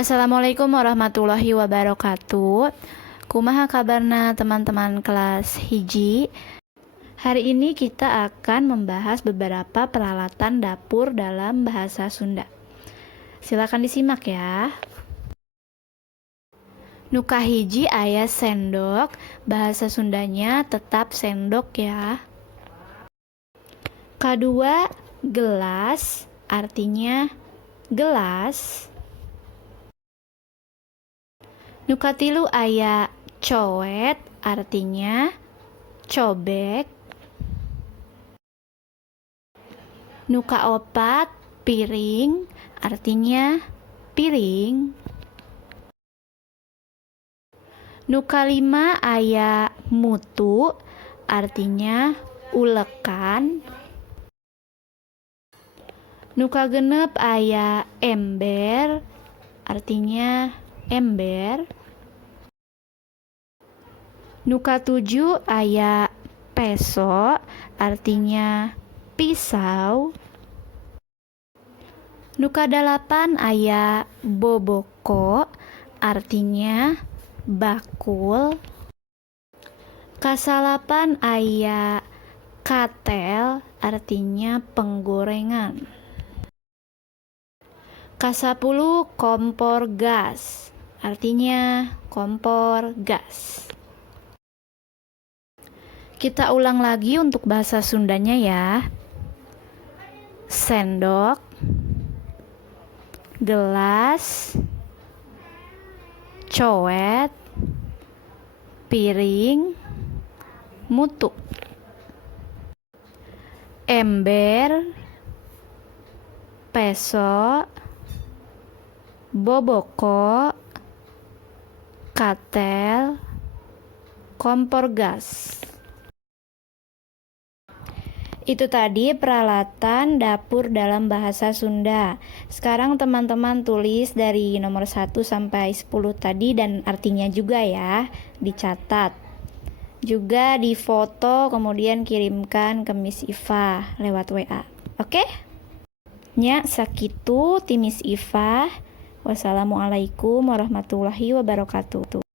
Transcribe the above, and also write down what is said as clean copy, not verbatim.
Assalamualaikum warahmatullahi wabarakatuh. Kumaha kabarna teman-teman kelas hiji. Hari ini kita akan membahas beberapa peralatan dapur dalam bahasa Sunda. Silakan disimak ya. Nu kahiji aya sendok, bahasa Sundanya tetap sendok ya. Kedua, gelas, artinya gelas. Nu katilu aya coet, artinya cobek. Nu kaopat piring, artinya piring. Nu kalima aya mutu, artinya ulekan. Nu kagenep aya ember, artinya ember. Nu katujuh aya peso, artinya pisau. Nu kadalapan aya boboko, artinya bakul. Kasalapan aya katel, artinya penggorengan. Kasapuluh kompor gas, artinya kompor gas. Kita ulang lagi untuk bahasa Sundanya ya. Sendok, gelas, coet, piring, mutu. Ember, peso, boboko, katel, kompor gas. Itu tadi peralatan dapur dalam bahasa Sunda. Sekarang teman-teman tulis dari nomor 1 sampai 10 tadi dan artinya juga ya, dicatat. Juga difoto kemudian kirimkan ke Miss Iva lewat WA. Oke? Nya sakitu ti Miss Iva. Wassalamualaikum warahmatullahi wabarakatuh.